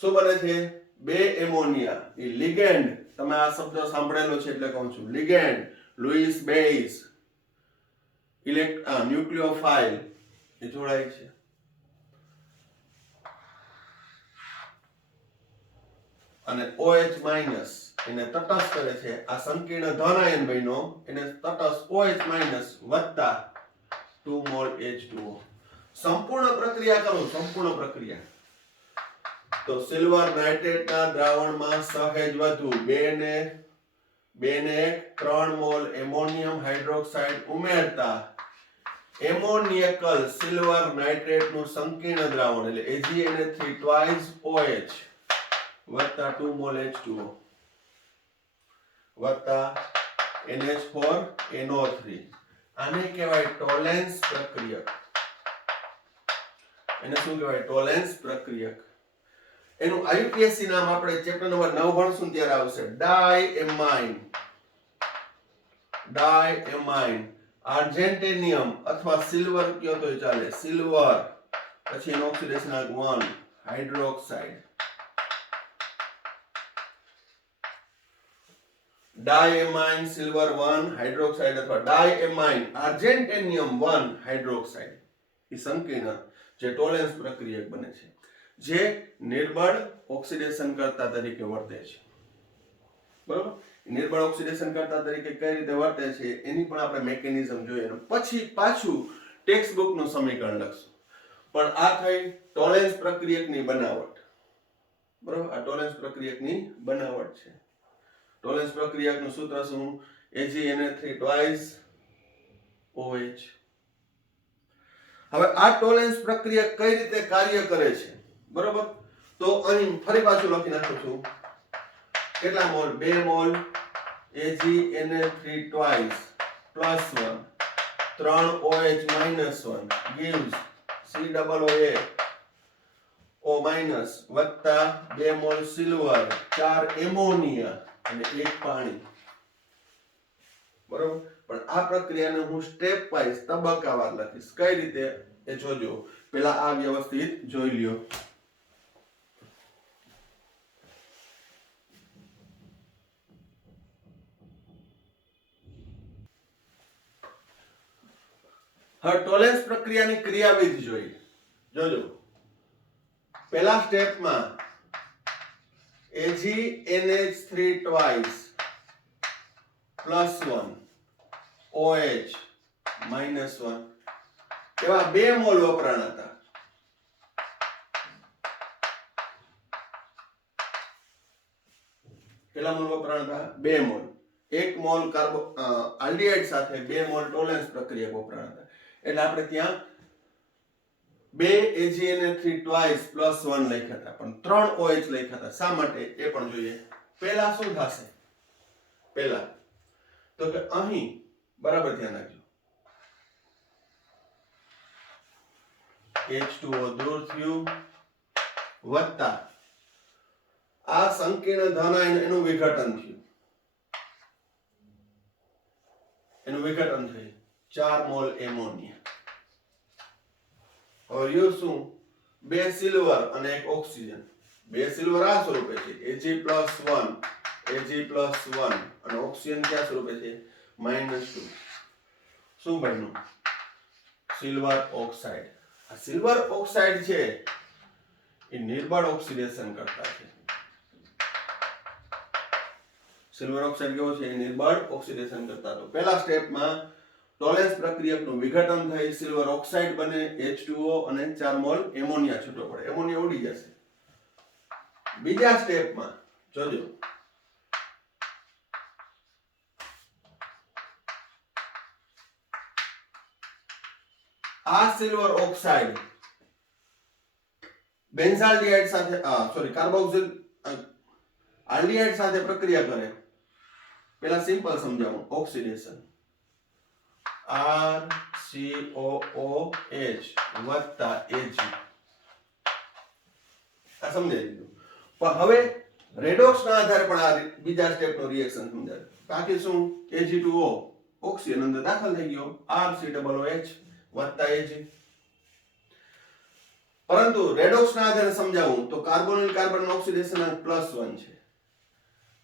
શું બને છે? બે એમોનિયા, એ લિગેન્ડ, તમે આ શબ્દ સાંભળેલો છે એટલે કહું છું, લિગેન્ડ, લુઈસ બેઝ, ન્યુક્લિયોફાઇલ એ જોડાય છે. અને OH- એને તટસ્થ કરે છે. આ સંકીર્ણ ધન આયન બન્યો, એને તટસ્થ OH- વત્તા 2 મોલ H2O. સંપૂર્ણ પ્રક્રિયા કરો, સંપૂર્ણ પ્રક્રિયા. તો સિલ્વર નાઇટ્રેટના દ્રાવણમાં સહેજ વધુ 2 ને 3 મોલ એમોનિયમ હાઇડ્રોક્સાઇડ ઉમેરતા એમોનિયકલ સિલ્વર નાઇટ્રેટનું સંકીર્ણ દ્રાવણ એટલે AgNH3 twice OH વત્તા 2 મોલ H2O વત્તા NH4NO3. આને કહેવાય ટોલેન્સ પ્રક્રિયક. એને શું કહેવાય? ટોલેન્સ પ્રક્રિયક. એનું IUPAC નામ આપણે ચેપ્ટર નંબર 9 ભણશું ત્યારે આવશે. ડાયએમાઇન આર્જેન્ટેનિયમ અથવા સિલ્વર કયો તોય ચાલે, સિલ્વર, પછી એનો ઓક્સિડેશન 1 હાઇડ્રોક્સાઇડ. ડાયએમાઇન સિલ્વર 1 હાઇડ્રોક્સાઇડ અથવા ડાયએમાઇન આર્જેન્ટેનિયમ 1 હાઇડ્રોક્સાઇડ એ સંકીર્ણ જે ટોલેન્સ પ્રક્રિયક બને છે, જે નિર્બળ ઓક્સિડેશન કરતા તરીકે વર્તે છે. બરોબર? નિર્બળ ઓક્સિડેશન કરતા તરીકે કઈ રીતે વર્તે છે એની પણ આપણે મેકેનિઝમ જોઈએ, પછી પાછું ટેક્સ્ટ બુક નું સમીકરણ લખશું. પણ આ થઈ ટોલેન્સ પ્રક્રિયકની બનાવટ. બરોબર? આ ટોલેન્સ પ્રક્રિયકની બનાવટ છે. ટોલેન્સ પ્રક્રિયકનું સૂત્ર શું? AgNH3 twice OH. હવે આ ટોલેન્સ પ્રક્રિયા કઈ રીતે કાર્ય કરે છે, બરોબર? તો અહીં ફરી પાછું લખી નાખું છું. કેટલા mall? 2 mall AgNH3 twice +1 3 OH-1 gives COOH O- વત્તા 2 મોલ સિલ્વર, 4 એમોનિયા અને 1 પાણી. બરોબર? પણ આ પ્રક્રિયાને હું સ્ટેપ વાઇઝ તબક્કાવાર લખીશ. કઈ રીતે એ જોજો. પહેલા આ વ્યવસ્થિત જોઈ લ્યો. હવે ટોલેન્સ પ્રક્રિયાની ક્રિયાવિધિ જોઈએ. જોજો પહેલા સ્ટેપમાં AgNH3 twice +1 OH -1 એવા 2 મોલ વપરાણ હતા. કેટલા મોલ વપરાણ હતા? 2 મોલ. 1 મોલ આલ્ડીહાઇડ સાથે 2 મોલ ટોલેન્સ પ્રક્રિયા વપરાણ હતા. એટલે આપણે ત્યાં 2 AgNH3 twice +1 લખ્યા હતા, પણ 3 OH લખ્યા હતા. શા માટે એ પણ જોઈએ. પહેલા શું થશે? પહેલા તો કે અહીં બરાબર ધ્યાન રાખજો, H2O દૂર થયું વત્તા આ સંકીર્ણ ધન આયન એનું વિઘટન થયું. એનું વિઘટન થયું 4 મોલ એમોનિયા. હવે રહ્યું શું? 2 સિલ્વર અને 1 ઓક્સિજન. 2 સિલ્વર આ સ્વરૂપે છે Ag+1 Ag+1 અને ઓક્સિજન કયા સ્વરૂપે છે? -2. શું બન્યું? Silver oxide. આ સિલ્વર ઓક્સાઇડ છે એ નિર્બળ ઓક્સિડેશન કરતા છે. સિલ્વર ઓક્સાઇડ કેવો છે? એ નિર્બળ ઓક્સિડેશન કરતા. તો પહેલા સ્ટેપમાં ટોલેન્સ પ્રક્રિયાનું વિઘટન થઈ સિલ્વર ઓક્સાઇડ બને, H2O અને 4 મોલ એમોનિયા છૂટો પડે. એમોનિયા ઉડી જશે. બીજા સ્ટેપમાં જોજો આ સિલ્વર ઓક્સાઇડ બેન્ઝાલ્ડિહાઇડ સાથે કાર્બોક્સિલ આલ્ડીહાઇડ સાથે પ્રક્રિયા કરે. પેલા સિમ્પલ સમજાવું, ઓક્સિડેશન RCOOH વત્તા Ag. આ સમજાઈ દીધું. પણ હવે રેડોક્સ ના આધારે પણ આ બીજા સ્ટેપનો રિએક્શન સમજાય. બાકી શું? Ag2O ઓક્સિજન અંદર દાખલ થઈ ગયો, RCOOH વત્તા Ag. પરંતુ રેડોક્સ ના આધારે સમજાવું તો કાર્બોનિલ કાર્બન ઓક્સિડેશન +1 છે,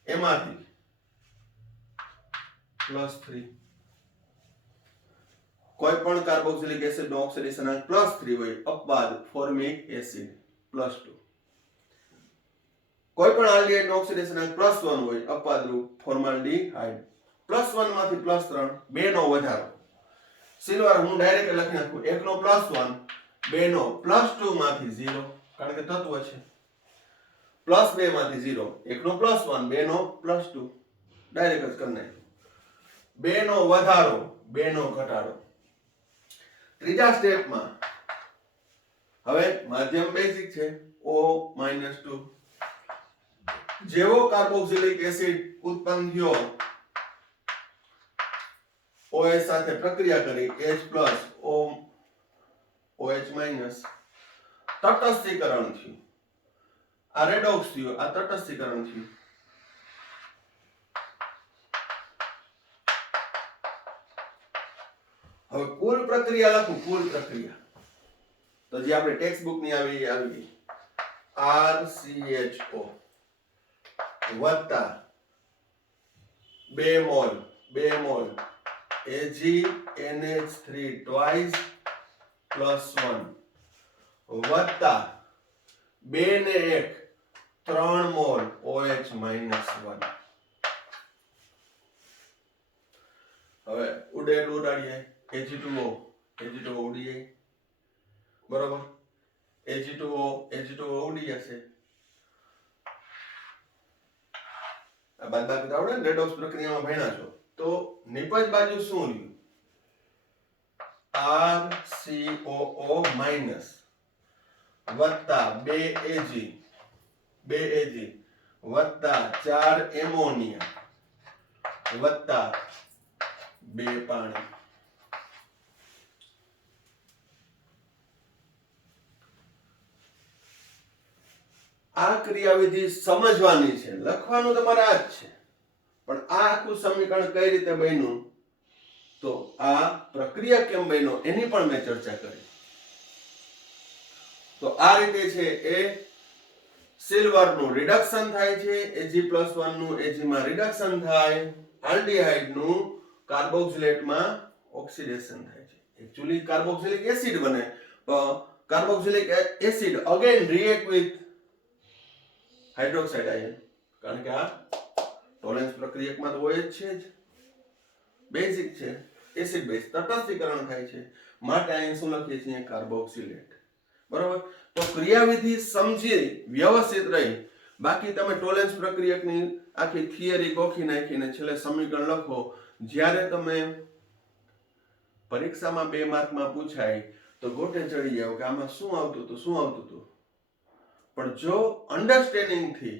એમાંથી +3. કોઈ પણ કાર્બોક્સિલિક એસિડ નો ઓક્સિડેશન +3 હોય, અપવાદ ફોર્મિક એસિડ +2. કોઈ પણ આલ્ડીહાઇડ નો ઓક્સિડેશન +1 હોય, અપવાદ રૂપ ફોર્માલ્ડીહાઇડ. +1 માંથી +3, 2 નો વધારો. સિલ્વર હું ડાયરેક્ટ લખી નાખું, 1 નો +1, 2 નો +2 માંથી 0, કારણ કે તત્વ છે. +2 માંથી 0, 1 નો +1, 2 નો +2, ડાયરેક્ટ જ કરી નાખ્યું. 2 નો વધારો, 2 નો ઘટાડો. ત્રીજા સ્ટેપમાં હવે માધ્યમ બેઝિક છે, O-2. જેવો કાર્બોક્સિલિક એસિડ ઉત્પન્ન થયો, OH સાથે પ્રક્રિયા કરી, H+OH- તટસ્થીકરણ થયું. આ રેડોક્સ થયું, આ તટસ્થીકરણ થયું. હવે કુલ પ્રક્રિયા લખું, કુલ પ્રક્રિયા તો જે આપણે ટેક્સ્ટ બુક ની આવી RCHO વત્તા 2 મોલ AgNH3 twice +1 વત્તા 2 ને 1 3 મોલ OH -1. હવે ઉડાડીએ Ag2O ઉડી જાય, બરોબર. Ag2O ઉડી જશે. આ બાદબાકી આવડે ને, રેડોક્સ પ્રક્રિયામાં ભણ્યા છો. તો નિપજ બાજુ શું રહ્યું? RCOO- વત્તા 2 Ag વત્તા 4 એમોનિયા વત્તા 2 પાણી. આ ક્રિયાવિધિ સમજવાની છે, લખવાનું તમારે આ જ છે. પણ આ આખું સમીકરણ કઈ રીતે બન્યું, તો આ પ્રક્રિયા કેમ બન્યો એની પણ મેં ચર્ચા કરી. તો આ રીતે છે એ સિલ્વર નું રિડક્શન થાય છે, Ag+1 નું Ag માં રિડક્શન થાય, આલ્ડીહાઇડ નું કાર્બોક્સિલેટ માં ઓક્સિડેશન થાય છે. एक्चुअली कार्बोक्सिलिक एसिड बने, carboxylic acid again react with hydroxide ion, कारण કે આ ટોલેન્સ પ્રક્રિયકમાં તો હોય જ છે જ, બેઝિક છે, એસિડ બેઝ તટસ્થીકરણ થાય છે, માટે અહીં શું લખીએ છીએ કાર્બોક્સિલેટ, બરાબર. તો ક્રિયાવિધિ સમજી વ્યવસ્થિત રહી, બાકી તમે ટોલેન્સ પ્રક્રિયકની આખી થિયરી ગોખી નાખીને છેલ્લે સમીકરણ લખો, જ્યારે તમે પરીક્ષામાં 2 માર્કમાં પૂછાય તો ગોટે ચડી જાવ કે આમાં શું આવતું હતું. પણ જો અન્ડરસ્ટેન્ડિંગ થી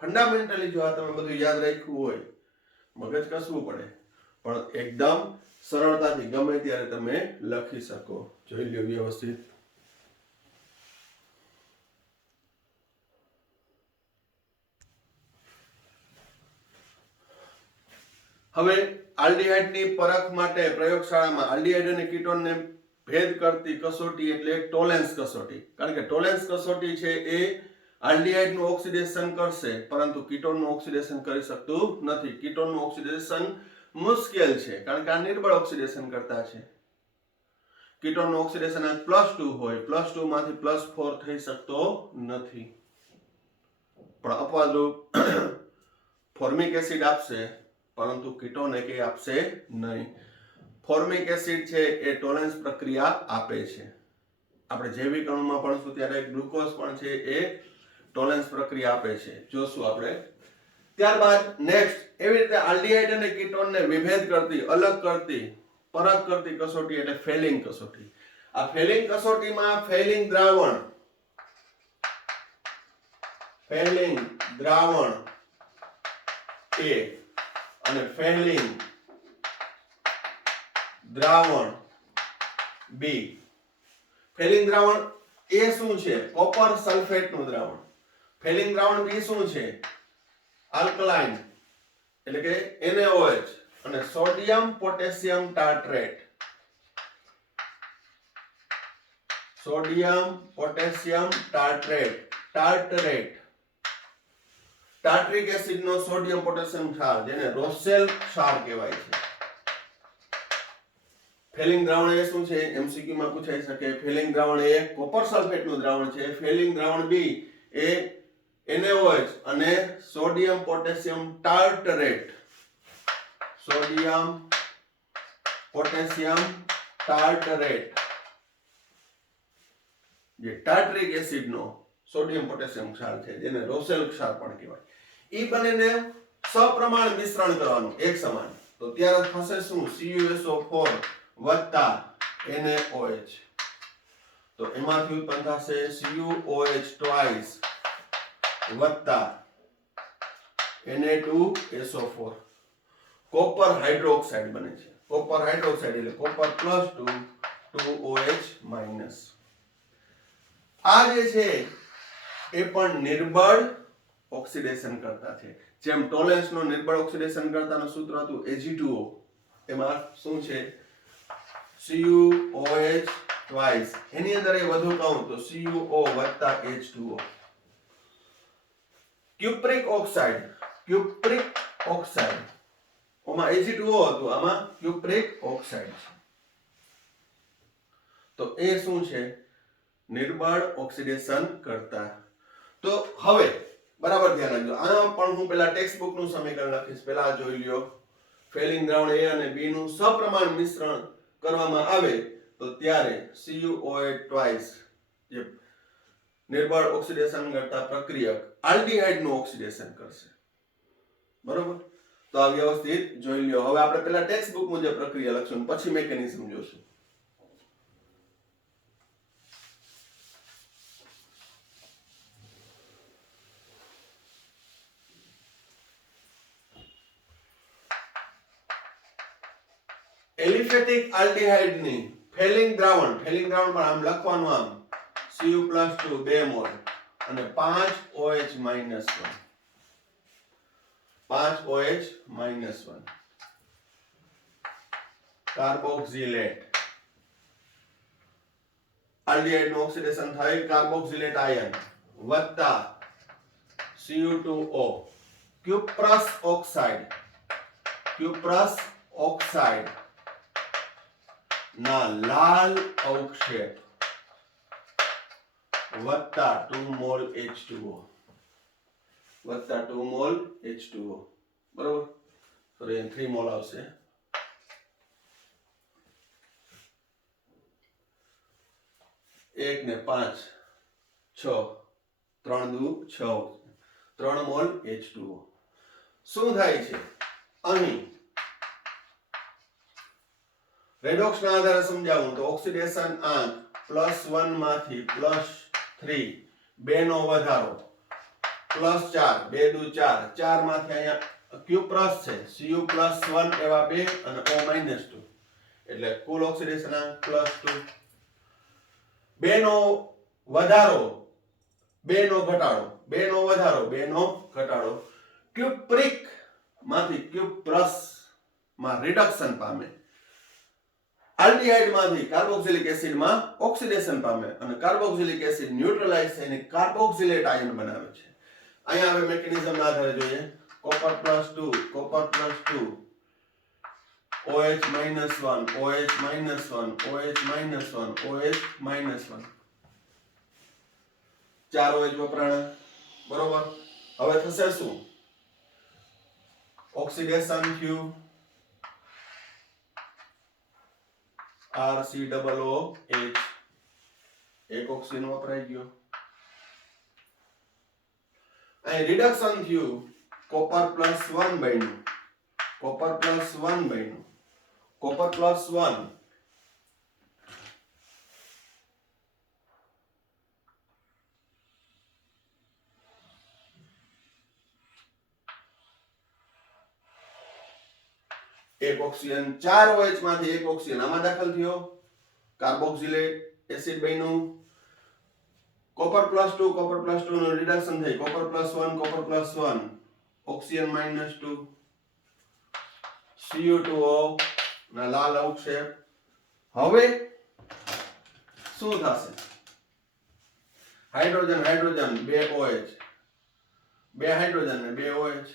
ફંડામેન્ટલી જો આ તમે બધું યાદ રાખ્યું હોય, મગજ કસવું પડે, પણ એકદમ સરળતાથી ગમે ત્યારે તમે લખી શકો. જોઈ લો વ્યવસ્થિત. હવે આલ્ડીહાઇડની પરખ માટે પ્રયોગશાળામાં આલ્ડીહાઇડ અને કીટોનને ભેદ કરતી કસોટી એટલે ટોલેન્સ કસોટી. કારણ કે ટોલેન્સ કસોટી છે એ આલ્ડીહાઇડનું ઓક્સિડેશન કરશે, પરંતુ કીટોનનું ઓક્સિડેશન કરી શકતું નથી. કીટોનનું ઓક્સિડેશન મુશ્કેલ છે, કારણ કે આ નિર્બળ ઓક્સિડેશન કરતા છે. કીટોનનું ઓક્સિડેશન +2 હોય, +2 માંથી +4 થઈ શકતો નથી. પણ અપવાદરૂપ ફોર્મિક એસિડ આપશે, પરંતુ કીટોન એકે આપશે નહીં. ફોર્મિક એસિડ છે એ ટોલેન્સ પ્રક્રિયા આપે છે. આપણે જૈવિક અણુમાં ભણશું ત્યારે ગ્લુકોઝ પણ છે એ ટોલેન્સ પ્રક્રિયા આપે છે, જોશું આપણે. ત્યારબાદ નેક્સ્ટ, એવી રીતે આલ્ડીહાઇડ અને કીટોનને વિભેદ કરતી, અલગ કરતી, પરખ કરતી કસોટી એટલે ફેલિંગ કસોટી. આ ફેલિંગ કસોટીમાં ફેલિંગ દ્રાવણ A અને ફેલિંગ દ્રાવણ B. ફેલિંગ દ્રાવણ A શું છે? કોપર સલ્ફેટનું દ્રાવણ. ફેલિંગ દ્રાવણ B શું છે? આલ્કલાઇન એટલે કે NaOH અને sodium potassium tartrate. Sodium potassium tartrate. Tartaric એસિડનો સોડિયમ પોટેશિયમ ક્ષાર, જેને રોસેલ ક્ષાર કહેવાય છે. ફેલિંગ દ્રાવણ એ શું છે? એમસીક્યુ માં પૂછાઈ શકે. ફેલિંગ દ્રાવણ એ કોપર સલ્ફેટનું દ્રાવણ છે. ફેલિંગ દ્રાવણ B એ NaOH અને sodium potassium tartrate. Sodium potassium ટાર્ટરેટ જે ટાર્ટરિક એસિડનો સોડિયમ પોટેશિયમ ક્ષાર છે, જેને રોસેલ ક્ષાર પણ કહેવાય. ઈ બંનેને સપ્રમાણ મિશ્રણ કરવાનું એક સમાન. તો ત્યારે થશે શું? CuSO4 વત્તા NaOH. તો એમાંથી ઉત્પન્ન થશે CuOH twice વત્તા Na2SO4. કોપર હાઇડ્રોક્સાઇડ બને છે. કોપર હાઇડ્રોક્સાઇડ એટલે કોપર +2 2OH-. આ જે છે એ પણ નિર્બળ ઓક્સિડેશન કરતા છે. જેમ ટોલેન્સ નો નિર્બળ ઓક્સિડેશન કરતાનું સૂત્ર હતું Ag2O, એમાં શું છે? CuOH twice. એની અંદર એ વધુ કહું તો CuO વત્તા H2O. ક્યુપ્રિક ઓક્સાઇડ ઓમાં Ag2O હતું, આમાં ક્યુપ્રિક ઓક્સાઇડ છે. તો એ શું છે? નિર્બળ ઓક્સિડેશન કરતા. તો હવે બરાબર ધ્યાન રાખજો. આમાં પણ હું પહેલા ટેક્સ્ટ બુક નું સમીકરણ લખીશ. પહેલા જોઈ લ્યો. ફેલિંગ દ્રાવણ A અને B નું સપ્રમાણ મિશ્રણ કરવામાં આવે તો ત્યારે CuOH twice જે નિર્બળ ઓક્સિડેશન કરતા પ્રક્રિયક આલ્ડીહાઇડ નું ઓક્સિડેશન કરશે. બરોબર? તો આ વ્યવસ્થિત જોઈ લ્યો. હવે આપણે પહેલા ટેક્સ્ટ બુક મુજબ પ્રક્રિયા લખશું, પછી મેકેનિઝમ જોશું. એલિફેટિક આલ્ડીહાઇડ ની ફેલિંગ દ્રાવણ પણ આમ લખવાનું, આમ Cu+2 2 મોલ અને 5OH-1 5OH-1 કાર્બોક્સિલેટ. આલ્ડીહાઇડ નું ઓક્સિડેશન થાય કાર્બોક્સિલેટ આયન વત્તા Cu2O ક્યુપ્રસ ઓક્સાઇડ ના લાલ અવક્ષેપ વત્તા 2 મોલ H2O વત્તા 2 મોલ H2O બરોબર. સોરી 3 મોલ આવશે. 1 ને 5 6 3 દુ 6 3 મોલ H2O. શું થાય છે અહીં રેડોક્સ ના આધારે સમજાવું તો ઓક્સિડેશન આંક +1 માંથી +3 2 નો વધારો +4 2 દુ 4 4 માંથી અહીંયા Q+ છે Cu+1 એવા 2 અને O- 2 એટલે કુલ ઓક્સિડેશન આંક +2 2 નો વધારો 2 નો ઘટાડો 2 નો વધારો 2 નો ઘટાડો ક્યુપ્રિક માંથી Q+ માં રિડક્શન પામે. આલ્ડીહાઇડ માંથી કાર્બોક્સિલિક એસિડ માં ઓક્સિડેશન પામે અને કાર્બોક્સિલિક એસિડ ન્યુટ્રલાઇઝ થઈને કાર્બોક્સિલેટ આયન બનાવે છે. અહીંયા હવે મિકેનિઝમ ના આધારે જોઈએ. Copper +2 copper +2 OH -1 OH -1 OH -1 OH -1 ચાર OH વપરાણા બરોબર. હવે થશે શું ઓક્સિડેશન થયું RCOOH એક ઓક્સિજન વપરાઈ ગયો. અહીં રિડક્શન થયું કોપર +1 બન્યું કોપર +1 બન્યું કોપર +1 એક ઓક્સિજન 4 OH માંથી એક ઓક્સિજન આમાં દાખલ થયો કાર્બોક્સિલેટ એસિડ બન્યું. કોપર +2 કોપર +2 નું રિડક્શન થઈ કોપર +1 કોપર +1 ઓક્સિજન -2 Cu2O ના લાલ અવક્ષેપ. હવે શું થશે હાઇડ્રોજન હાઇડ્રોજન 2 OH 2 હાઇડ્રોજન ને 2 OH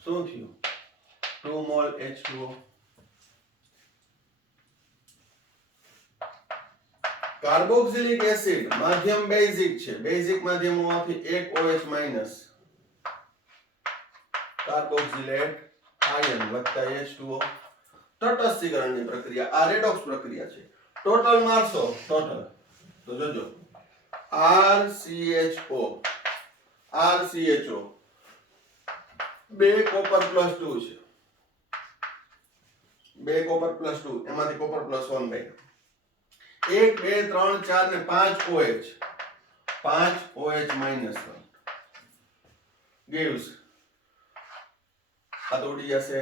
શું થયું 2 મોલ H2O. કાર્બોક્સિલિક એસિડ માધ્યમ બેઝિક છે બેઝિક માધ્યમ હોવાથી એક OH માઈનસ કાર્બોક્સિલેટ આયન વત્તા H2O. તટસ્થીકરણની પ્રક્રિયા આ રેડોક્સ પ્રક્રિયા છે. ટોટલ મારશો ટોટલ તો જોજો RCHO 2 કોપર +2 છે 2 કોપર +2 એમાંથી કોપર +1 બન્યું 1 2 3 4 ને 5 OH 5 OH -1 gives આ તો ઉડી જશે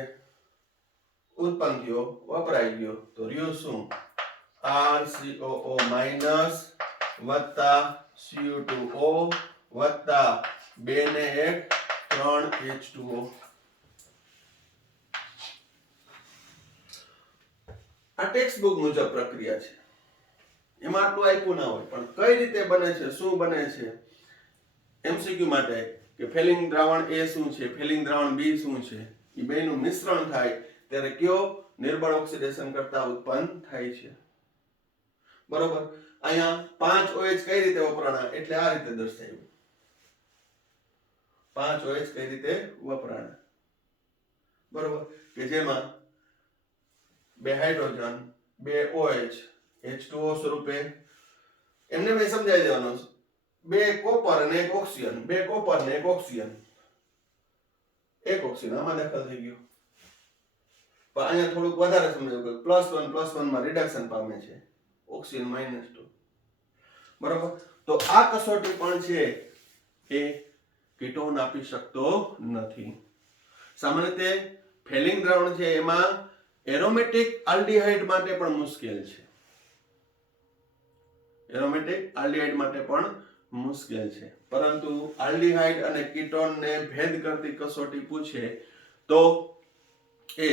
ઉત્પન્ન થયો વપરાઈ ગયો તો રહ્યું શું RCOO વત્તા Cu2O વત્તા 2 ને 1 3 H2O. આ ટેક્સ્ટ બુક મુજબ પ્રક્રિયા છે એમાં આટલું આપ્યું ના હોય પણ કઈ રીતે બને છે શું બને છે એમસીક્યુ માટે કે ફેલિંગ દ્રાવણ A શું છે ફેલિંગ દ્રાવણ B શું છે એ બેનું મિશ્રણ થાય ત્યારે કયો નિર્બળ ઓક્સિડેશન કરતા ઉત્પન્ન થાય છે બરોબર. અહીંયા 5 OH કઈ રીતે વપરાણા એટલે આ રીતે દર્શાવ્યું 5 OH કઈ રીતે વપરાણા બરોબર કે જેમાં 2 હાઇડ્રોજન 2 OH H2O સ્વરૂપે એમને મેં સમજાવી દેવાનું 2 કોપર અને 1 ઓક્સિજન 2 કોપર ને 1 ઓક્સિજન 1 ઓક્સિજન આમાં દાખલ થઈ ગયો. પણ અહીંયા થોડુંક વધારે સમજાવ્યું કે +1 માં રિડક્શન પામે છે ઓક્સિજન -2 બરોબર. તો આ કસોટી પણ છે એ કીટોન આપી શકતો નથી. સામાન્ય રીતે ફેલિંગ દ્રાવણ છે એમાં એરોમેટિક આલ્ડીહાઇડ માટે પણ મુશ્કેલ છે એરોમેટિક આલ્ડીહાઇડ માટે પણ મુશ્કેલ છે પરંતુ આલ્ડીહાઇડ અને કીટોનને ભેદ કરતી કસોટી પૂછે તો એ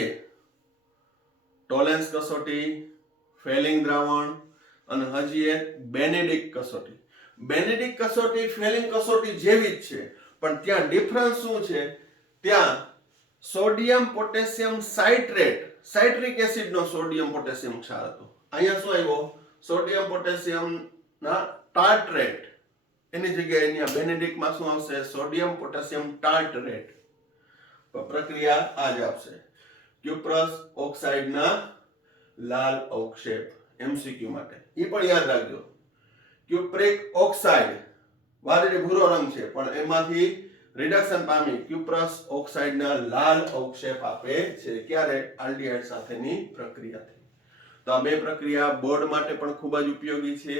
ટોલેન્સ કસોટી ફેલિંગ દ્રાવણ અને હજી એક બેનેડિક કસોટી. બેનેડિક કસોટી ફેલિંગ કસોટી જેવી જ છે પણ ત્યાં ડિફરન્સ શું છે ત્યાં સોડિયમ પોટેશિયમ સાઇટ્રેટ સાઇટ્રિક એસિડનો સોડિયમ પોટેશિયમ ક્ષાર હતો. અહીંયા શું આવ્યો? સોડિયમ પોટેશિયમના ટાર્ટ્રેટ એની જગ્યાએ અહીંયા બેનેડિક્ટમાં શું આવશે? Sodium potassium tartrate. તો પ્રક્રિયા આ જ આપશે. ક્યુપ્રસ ઓક્સાઇડના લાલ અવક્ષેપ. એમસીક્યુ માટે એ પણ યાદ રાખજો. ક્યુપ્રિક ઓક્સાઇડ વાદળી ભૂરો રંગ છે પણ એમાંથી રિડક્શન પામી ક્યુપ્રસ ઓક્સાઇડના લાલ અવક્ષેપ આપે છે. ક્યારે? આલ્ડીહાઇડ સાથેની પ્રક્રિયાથી. તો આ બે પ્રક્રિયા બોર્ડ માટે પણ ખૂબ જ ઉપયોગી છે.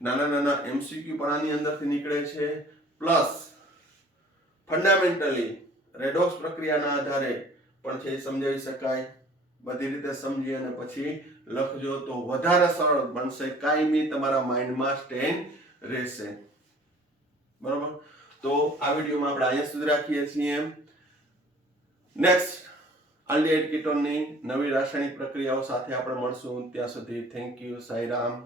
નાના નાના એમસીક્યુ પણ આની અંદરથી નીકળે છે. પ્લસ ફંડામેન્ટલી રેડોક્સ પ્રક્રિયાના આધારે પણ છે સમજાવી શકાય. બધી રીતે સમજી અને પછી લખજો તો વધારે સરળ બનશે. કાયમી તમારા માઇન્ડમાં સ્ટેન્ડ રહેશે. બરોબર? તો આ વિડીયોમાં આપણે અહીંયા સુધી રાખીએ છીએ. નેક્સ્ટ આલ્ડીહાઇડ કીટોનની નવી રાસાયણિક પ્રક્રિયાઓ સાથે આપણે મળશું. ત્યાં સુધી થેન્ક યુ. સાઈરામ.